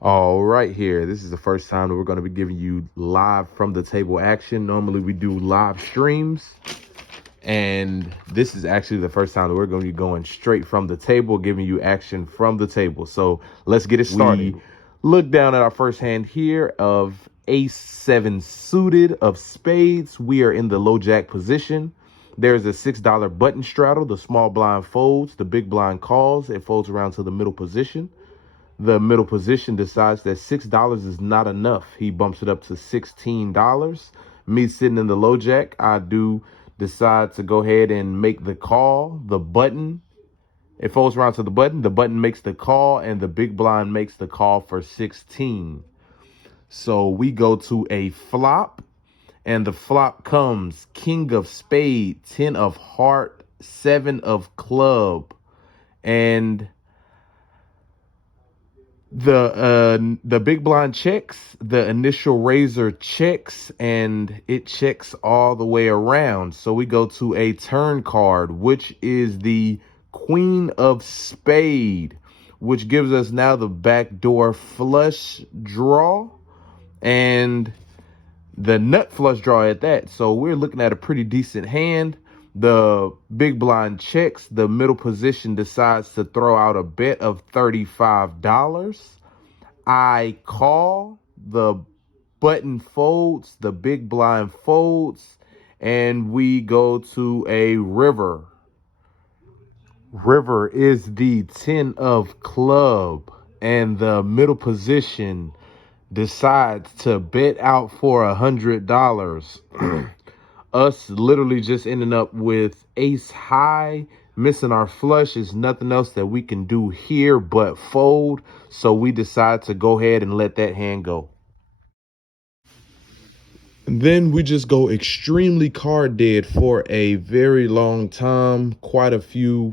All right, here. This is the first time that we're going to be giving you live from the table action. Normally we do live streams, and this is actually the first time that we're going to be going straight from the table, giving you action from the table. So let's get it started. We look down at our first hand here of ace 7 suited of spades. We are in the low jack position. There's a $6 button straddle. The small blind folds, the big blind calls. It folds around to the middle position. The middle position decides that $6 is not enough. He bumps it up to $16. Me sitting in the low jack, I do decide to go ahead and make the call. The button, it folds around to the button. The button makes the call, and the big blind makes the call for 16. So we go to a flop, and the flop comes king of spade, 10 of heart, 7 of club, and the big blind checks. The initial razor checks, and it checks all the way around. So we go to a turn card, which is the queen of spade, which gives us now the backdoor flush draw and the nut flush draw at that. So we're looking at a pretty decent hand. The big blind checks. The middle position decides to throw out a bet of $35. I call. The button folds. The big blind folds. And we go to a river. River is the 10 of club. And the middle position decides to bet out for $100. Us literally just ending up with ace high. Missing our flush is nothing else that we can do here but fold. So we decide to go ahead and let that hand go. Then we just go extremely card dead for a very long time. Quite a few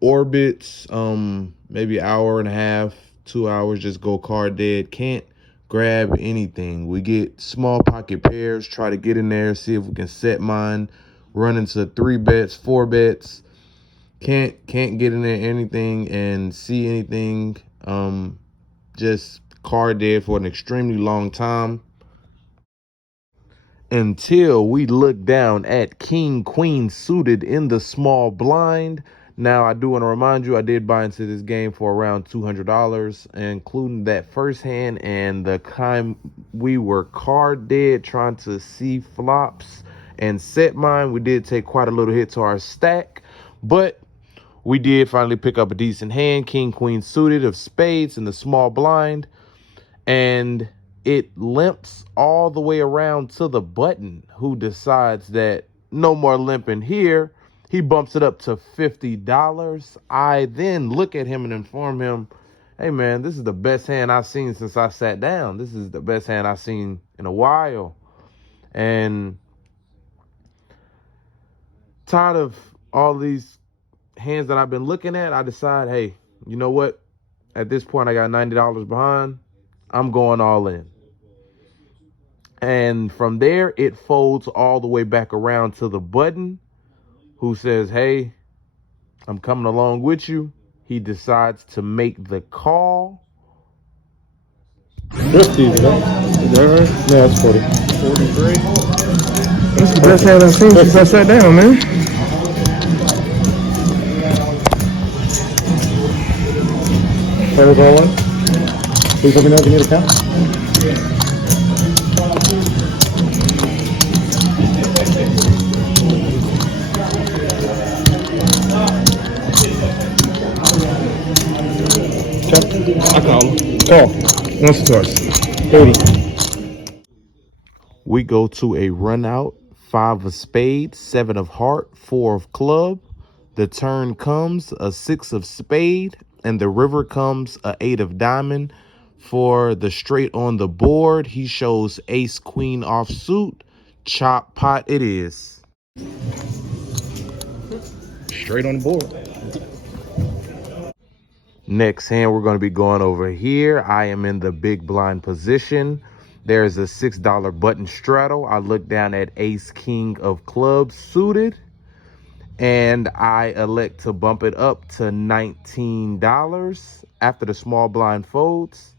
orbits, maybe an hour and a half, 2 hours, just go card dead. Can't grab anything. We get small pocket pairs, try to get in there, see if we can set mine, run into 3 bets, 4 bets. Can't get in there anything and see anything. Just card dead for an extremely long time, until we look down at king queen suited in the small blind. Now, I do want to remind you, I did buy into this game for around $200, including that first hand and the time we were card dead trying to see flops and set mine. We did take quite a little hit to our stack, but we did finally pick up a decent hand, king queen suited of spades in the small blind, and it limps all the way around to the button, who decides that no more limping here. He bumps it up to $50. I then look at him and inform him, hey man, this is the best hand I've seen since I sat down. This is the best hand I've seen in a while. And tired of all these hands that I've been looking at, I decide, hey, you know what? At this point, I got $90 behind. I'm going all in. And from there, it folds all the way back around to the button, who says, hey, I'm coming along with you. He decides to make the call. 50, is that right? No, it's 40. 43. That's the best hand I've seen since I sat down, man. Players all in. Please let me know if you need a count. I call him. Call. Once or twice. 40. We go to a run out, 5 of spades, 7 of heart, 4 of club. The turn comes a 6 of spade, and the river comes a 8 of diamond. For the straight on the board, he shows ace queen offsuit. Chop pot it is. Straight on the board. Next hand, we're going to be going over here. I am in the big blind position. There's a $6 button straddle. I look down at ace king of clubs suited, and I elect to bump it up to $19 after the small blind folds.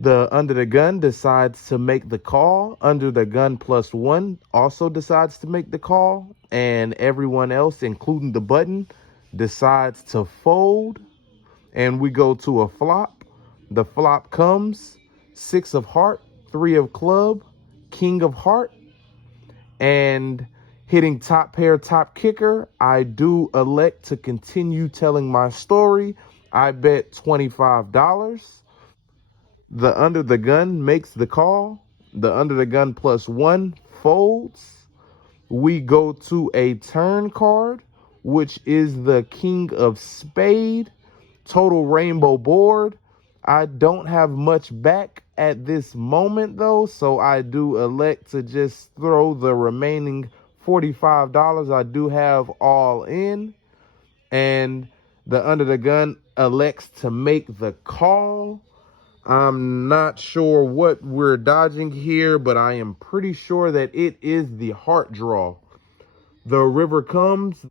The under the gun decides to make the call. Under the gun +1 also decides to make the call. And everyone else, including the button, decides to fold. And we go to a flop. The flop comes 6 of heart, 3 of club, king of heart, and hitting top pair, top kicker. I do elect to continue telling my story. I bet $25. The under the gun makes the call. The under the gun +1 folds. We go to a turn card, which is the king of spade. Total rainbow board. I don't have much back at this moment though, so I do elect to just throw the remaining $45 I do have all in. And the under the gun elects to make the call. I'm not sure what we're dodging here, but I am pretty sure that it is the heart draw. The river comes.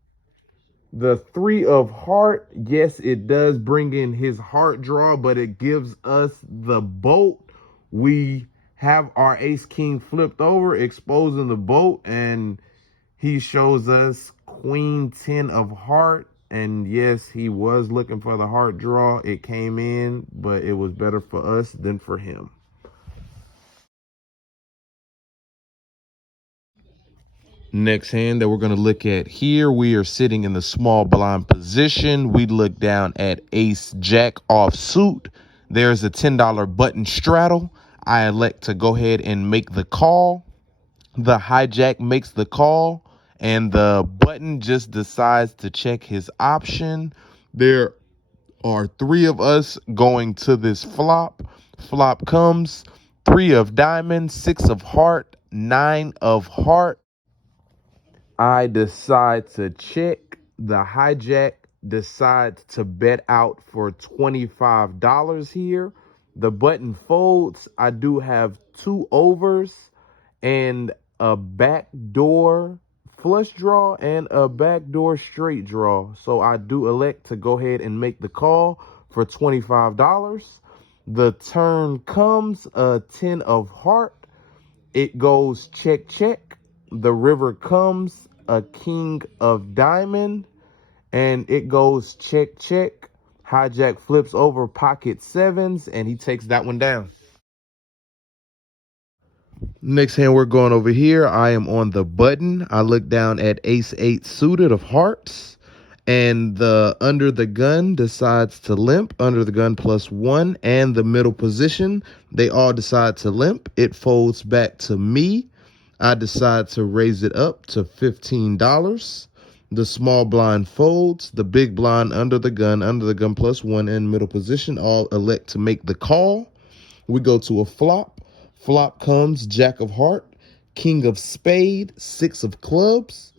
The 3 of heart, yes, it does bring in his heart draw, but it gives us the boat. We have our ace king flipped over, exposing the boat, and he shows us queen 10 of heart. And yes, he was looking for the heart draw. It came in, but it was better for us than for him. Next hand that we're going to look at here, we are sitting in the small blind position. We look down at ace jack offsuit. There's a $10 button straddle. I elect to go ahead and make the call. The hijack makes the call, and the button just decides to check his option. There are 3 of us going to this flop. Flop comes 3 of diamonds, 6 of heart, 9 of heart. I decide to check. The hijack decides to bet out for $25 here. The button folds. I do have 2 overs and a backdoor flush draw and a backdoor straight draw. So I do elect to go ahead and make the call for $25. The turn comes a 10 of heart. It goes check, check. The river comes a king of diamond, and it goes check, check. Hijack flips over pocket 7s, and he takes that one down. Next hand, we're going over here. I am on the button. I look down at ace 8 suited of hearts, and the under the gun decides to limp. Under the gun +1 and the middle position, they all decide to limp. It folds back to me. I decide to raise it up to $15. The small blind folds. The big blind under the gun +1 and middle position all elect to make the call. We go to a flop. Flop comes jack of heart, king of spade, 6 of clubs.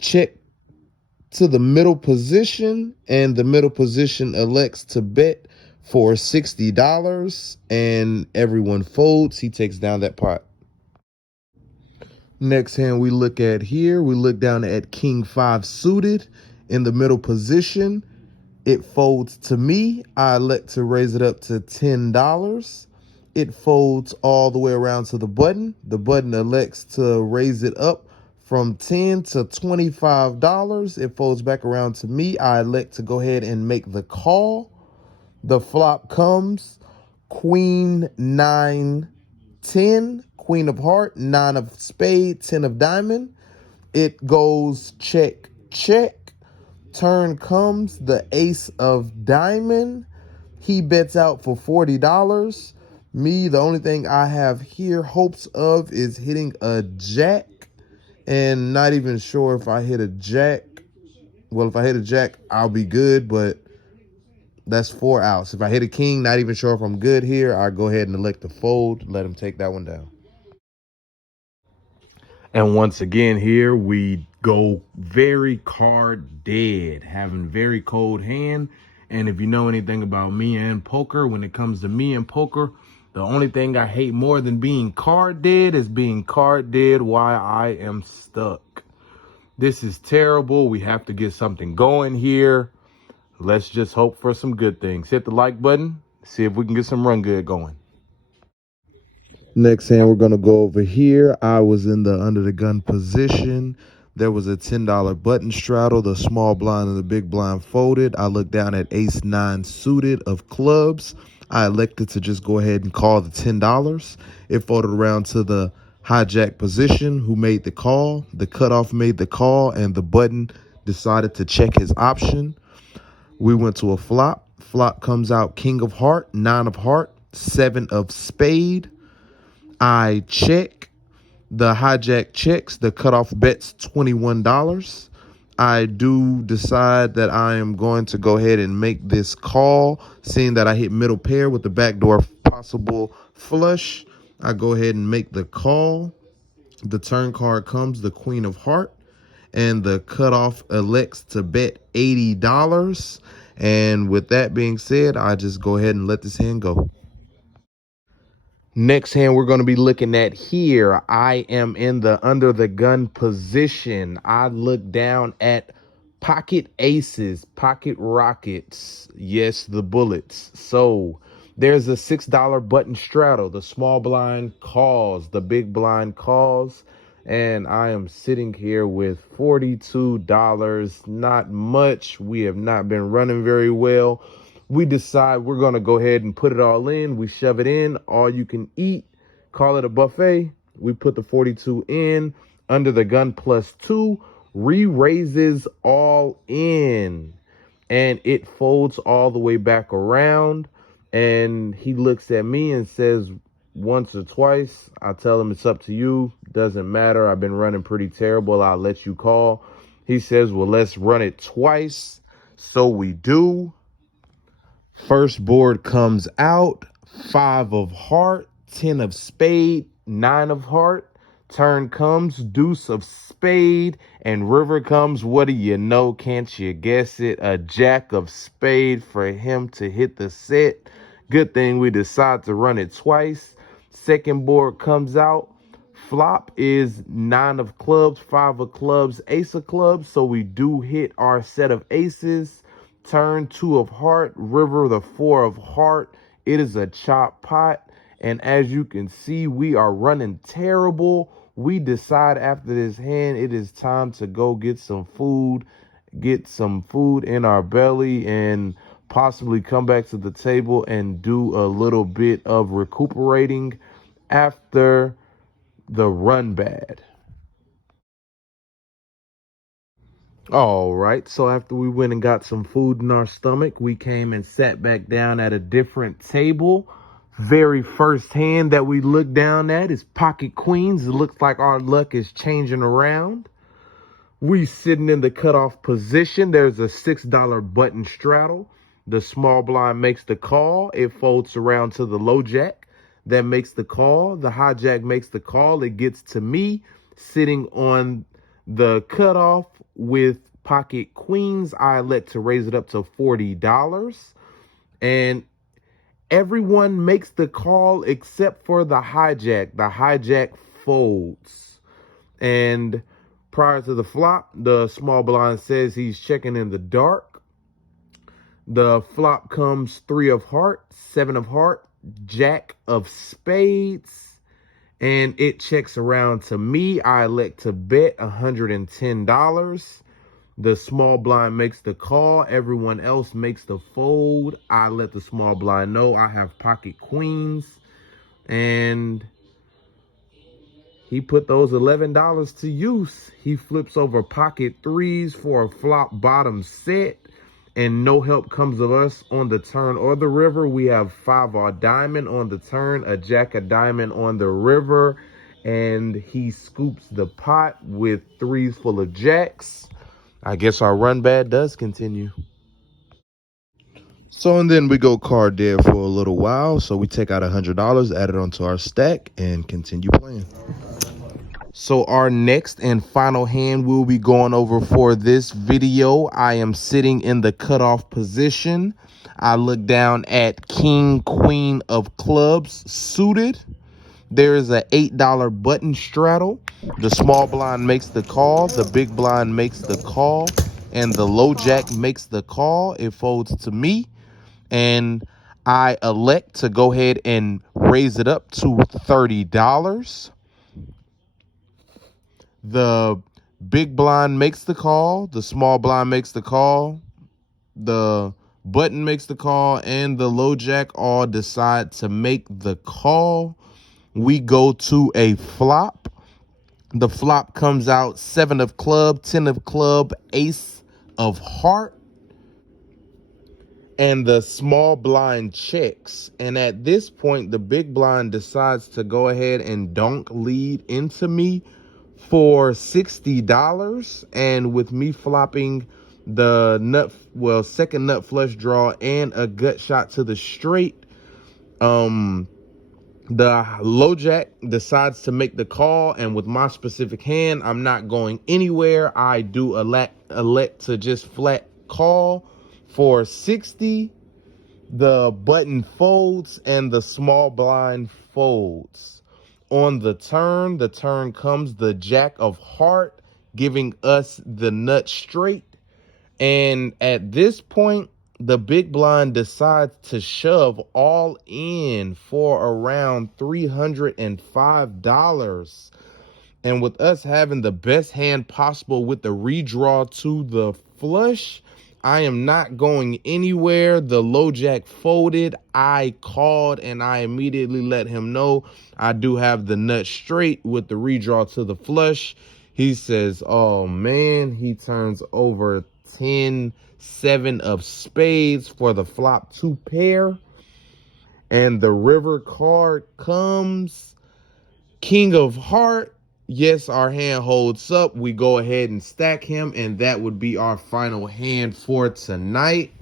Check to the middle position, and the middle position elects to bet for $60, and everyone folds. He takes down that pot. Next hand we look at here, we look down at king 5 suited in the middle position. It folds to me. I elect to raise it up to $10. It folds all the way around to the button. The button elects to raise it up from $10 to $25. It folds back around to me. I elect to go ahead and make the call. The flop comes queen 9 10, queen of heart, 9 of spade, 10 of diamond. It goes check, check. Turn comes the ace of diamond. He bets out for $40. Me, the only thing I have here hopes of is hitting a jack, and not even sure if I hit a jack. Well, if I hit a jack, I'll be good, but that's 4 outs. If I hit a king, not even sure if I'm good here. I go ahead and elect to fold, let him take that one down. And once again here, we go very card dead, having very cold hand. And if you know anything about me and poker, when it comes to me and poker, the only thing I hate more than being card dead is being card dead while I am stuck. This is terrible. We have to get something going here. Let's just hope for some good things. Hit the like button. See if we can get some run good going. Next hand, we're going to go over here. I was in the under the gun position. There was a $10 button straddle. The small blind and the big blind folded. I looked down at ace 9 suited of clubs. I elected to just go ahead and call the $10. It folded around to the hijack position, who made the call. The cutoff made the call, and the button decided to check his option. We went to a flop. Flop comes out king of heart, 9 of heart, 7 of spade. I check. The hijack checks. The cutoff bets $21. I do decide that I am going to go ahead and make this call, seeing that I hit middle pair with the backdoor possible flush. I go ahead and make the call. The turn card comes the queen of heart, and the cutoff elects to bet $80. And with that being said, I just go ahead and let this hand go. Next hand we're going to be looking at here. I am in the under the gun position. I look down at pocket aces, pocket rockets. Yes, the bullets. So there's a $6 button straddle. The small blind calls, the big blind calls. And I am sitting here with $42. Not much. We have not been running very well. We decide we're going to go ahead and put it all in. We shove it in, all you can eat, call it a buffet. We put the 42 in, under the gun +2, re-raises all in, and it folds all the way back around. And he looks at me and says once or twice. I tell him it's up to you. Doesn't matter. I've been running pretty terrible. I'll let you call. He says, well, let's run it twice. So we do. First board comes out, 5 of heart, 10 of spade, 9 of heart. Turn comes, deuce of spade, and river comes, what do you know, can't you guess it? A jack of spade for him to hit the set. Good thing we decide to run it twice. Second board comes out. Flop is 9 of clubs, 5 of clubs, ace of clubs. So we do hit our set of aces. Turn 2 of heart, river the 4 of heart. It is a chop pot. And as you can see, we are running terrible. We decide after this hand, it is time to go get some food in our belly, and possibly come back to the table and do a little bit of recuperating after the run bad. All right, so after we went and got some food in our stomach, we came and sat back down at a different table. Very first hand that we look down at is pocket queens. It looks like our luck is changing around. We sitting in the cutoff position. There's a $6 button straddle. The small blind makes the call. It folds around to the low jack. That makes the call. The hijack makes the call. It gets to me sitting on the cutoff with pocket queens. I elect to raise it up to $40. And everyone makes the call except for the hijack. The hijack folds. And prior to the flop, the small blind says he's checking in the dark. The flop comes 3 of heart, 7 of heart, jack of spades, and it checks around to me. I elect to bet $110. The small blind makes the call. Everyone else makes the fold. I let the small blind know I have pocket queens, and he put those $11 to use. He flips over pocket threes for a flop bottom set, and no help comes of us on the turn or the river. We have 5 of diamond on the turn, a jack of diamond on the river, and he scoops the pot with 3s full of jacks. I guess our run bad does continue. So, and then we go card dead for a little while. So we take out $100, add it onto our stack, and continue playing. So our next and final hand we'll be going over for this video. I am sitting in the cutoff position. I look down at king, queen of clubs suited. There is a $8 button straddle. The small blind makes the call. The big blind makes the call. And the low jack makes the call. It folds to me. And I elect to go ahead and raise it up to $30. The big blind makes the call, the small blind makes the call, the button makes the call, and the low jack all decide to make the call. We go to a flop. The flop comes out 7 of club, 10 of club, ace of heart, and the small blind checks. And at this point, the big blind decides to go ahead and donk lead into me for $60. And with me flopping the second nut flush draw and a gut shot to the straight, the low jack decides to make the call, and with my specific hand, I'm not going anywhere. I do elect to just flat call for 60. The button folds and the small blind folds. On the turn comes the jack of heart, giving us the nut straight. And at this point, the big blind decides to shove all in for around $305. And with us having the best hand possible with the redraw to the flush, I am not going anywhere. The low jack folded. I called and I immediately let him know I do have the nut straight with the redraw to the flush. He says, oh man, he turns over 10-7 of spades for the flop 2 pair. And the river card comes, king of heart. Yes, our hand holds up. We go ahead and stack him, and that would be our final hand for tonight.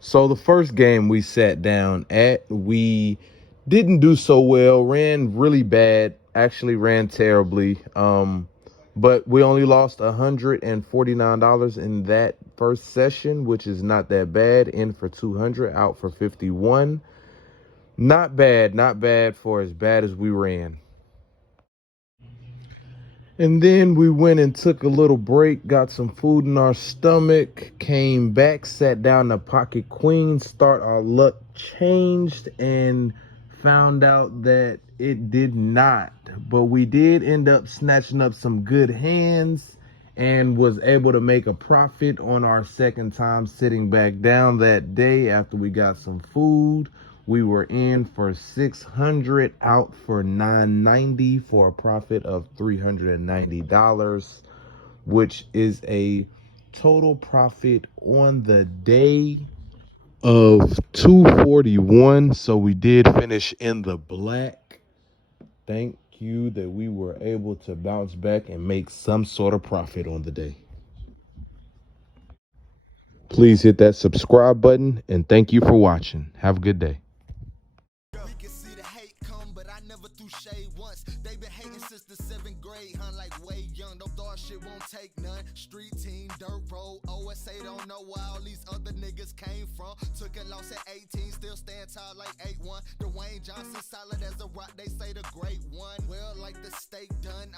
So the first game we sat down at, we didn't do so well, ran really bad, actually ran terribly. But we only lost $149 in that first session, which is not that bad. In for 200, out for 51. Not bad for as bad as we ran. And then we went and took a little break, got some food in our stomach, came back, sat down to pocket queen, start our luck changed, and found out that it did not. But we did end up snatching up some good hands and was able to make a profit on our second time sitting back down that day after we got some food. We were in for 600, out for 990 for a profit of $390, which is a total profit on the day of 241. So we did finish in the black. Thank you that we were able to bounce back and make some sort of profit on the day. Please hit that subscribe button, and thank you for watching. Have a good day. We can see the hate come, but I never threw shade once. They been hating since the 7th grade, like way young. No dog shit won't take none. Street team, dirt road, OSA don't know where all these other niggas came from. Took a loss at 18, still stand tall like 8-1. Dwayne Johnson solid as a rock, they say the great one. Well, like the steak done.